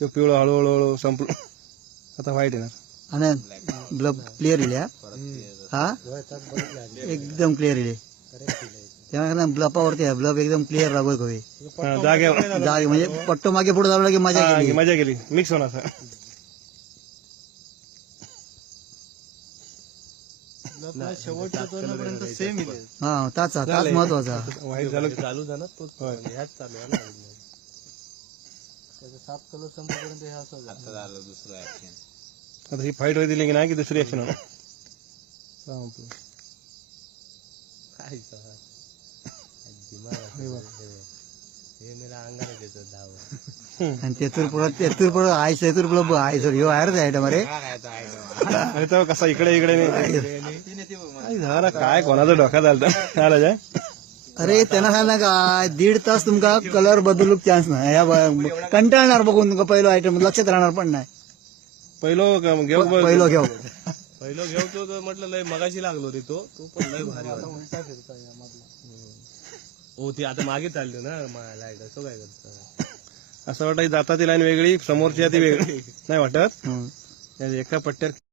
तो पिवळं हळूहळू संपलं. आता व्हाईट येणार. आणि ब्लब क्लिअर येईल हा एकदम क्लिअर येईल त्या ब्लपावरती ब्लब एकदम क्लिअर रागोय कवी जागे म्हणजे पट्टो मागे पुढे जाऊ की मजा गेली. मजा गेली मिक्स होणार. शेवटपर्यंत सेम येईल. हा ताच महत्वाचा. व्हाईट झालं चालू झाला तो ह्याच चालू आहे ना. त्याचा 7 कलर संपेपर्यंत हे असं आता झालं दुसरं ऍक्शन. आता ही फाईट होती दिली की नाही की दुसरी ऍक्शन होणार. काय हे मेरा अंगाला देतो धाव. आणि तेतूर पुढं आय तेतूर ब्लब आय सर ह्यो आहेरच आयटम अरे. आणि तो कसा इकडे इकडे नाही झाला काय कोणाचं डोक्यात आलं आला जाय. अरे त्यांना सांगा काय 1.5 तास तुमका कलर बदलूक चान्स नाही. ह्या कंटाळणार बघून तुमका पहिलं आयटम लक्षात राहणार पण नाही. पहिलं घेऊ पहिलं घेऊ पहिलं घेऊ तो म्हटलं लय मगाशी लागलो रे तो पण लय भारी उलटा फिरता हो ती आता मागे चालली ना लाईट. असं काय करत असं वाटतं जाता ती लाईन वेगळी समोरची ती वेगळी नाही वाटत. एका पट्ट्यात